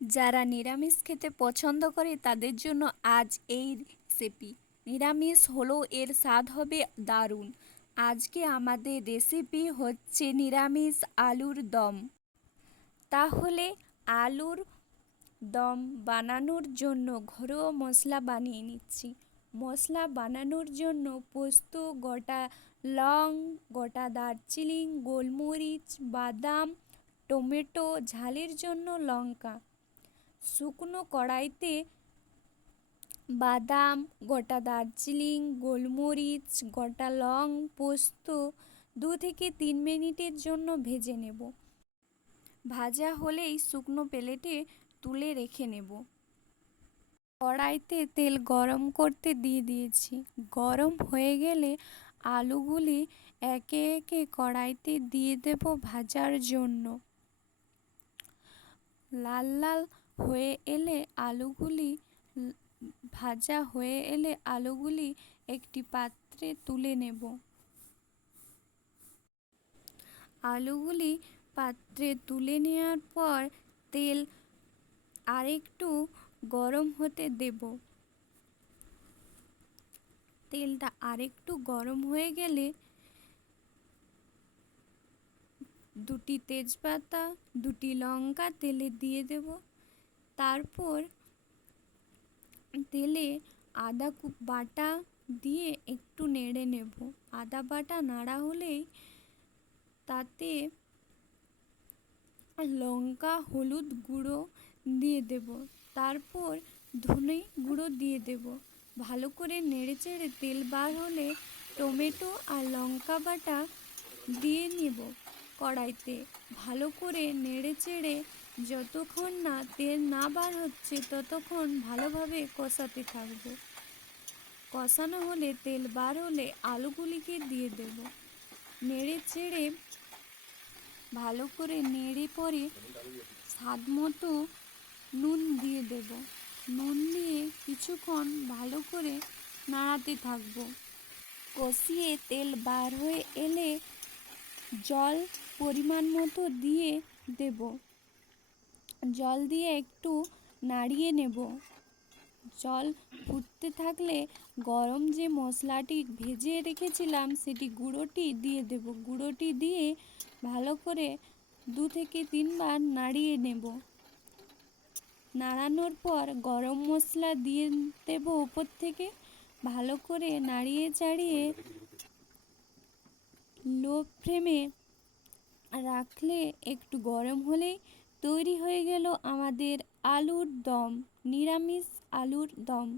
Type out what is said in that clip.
যারা নিরামিষ খেতে পছন্দ করে তাদের জন্য আজ এই রেসিপি নিরামিষ হলেও এর স্বাদ হবে দারুণ। আজকে আমাদের রেসিপি হচ্ছে নিরামিষ আলুর দম। তাহলে আলুর দম বানানোর জন্য ঘরোয়া মশলা বানিয়ে নিচ্ছি। মশলা বানানোর জন্য পোস্ত, গোটা লং, গোটা দারচিনি, গোলমরিচ, বাদাম, টমেটো, ঝালের জন্য লঙ্কা। শুকনো কড়াইতে বাদাম, গোটা দার্জিলিং, গোলমরিচ, গোটা লং পোস্ত দু থেকে তিন মিনিটের জন্য ভেজে নেব। ভাজা হলেই শুকনো প্লেটে তুলে রেখে নেব। কড়াইতে তেল গরম করতে দিয়ে দিয়েছি। গরম হয়ে গেলে আলুগুলি একে একে কড়াইতে দিয়ে দেব ভাজার জন্য। লাল লাল হয়ে এলে আলুগুলি ভাজা হয়ে এলে আলুগুলি একটি পাত্রে তুলে নেব। আলুগুলি পাত্রে তুলে নেওয়ার পর তেল আরেকটু গরম হতে দেব। তেলটা আরেকটু গরম হয়ে গেলে দুটি তেজপাতা, দুটি লঙ্কা তেলে দিয়ে দেব। তারপর তেলে আদা বাটা দিয়ে একটু নেড়ে নেব। আদা, বাটা নাড়া হলেই তাতে লঙ্কা, হলুদ গুঁড়ো দিয়ে দেব। তারপর ধনে গুঁড়ো দিয়ে দেব। ভালো করে নেড়ে চেড়ে তেল বার হলে টমেটো আর লঙ্কা বাটা দিয়ে নেব। কড়াইতে। ভালো করে নেড়ে চেড়ে যতক্ষণ না তেল না বার হচ্ছে ততক্ষণ ভালোভাবে কষাতে থাকব। কষানো হলে তেল বার হলে আলুগুলিকে দিয়ে দেব। নেড়ে চেড়ে ভালো করে নেড়ে পরে স্বাদ মতো নুন দিয়ে দেব। নুন দিয়ে কিছুক্ষণ ভালো করে নাড়াতে থাকব। কষিয়ে তেল বার হয়ে এলে জল পরিমাণ মতো দিয়ে দেব। জল দিয়ে একটু নাড়িয়ে নেব। জল ফুটতে থাকলে গরম যে মশলাটি ভেজে রেখেছিলাম, সেটি গুঁড়োটি দিয়ে দেব। গুঁড়োটি দিয়ে ভালো করে দু থেকে তিনবার নাড়িয়ে নেব। নাড়ানোর পর গরম মশলা দিয়ে দেব উপর থেকে। ভালো করে নাড়িয়ে চাড়িয়ে লো ফ্লেমে রাখলে একটু গরম হলেই তৈরি হয়ে গেল আমাদের আলুর দম, নিরামিষ আলুর দম।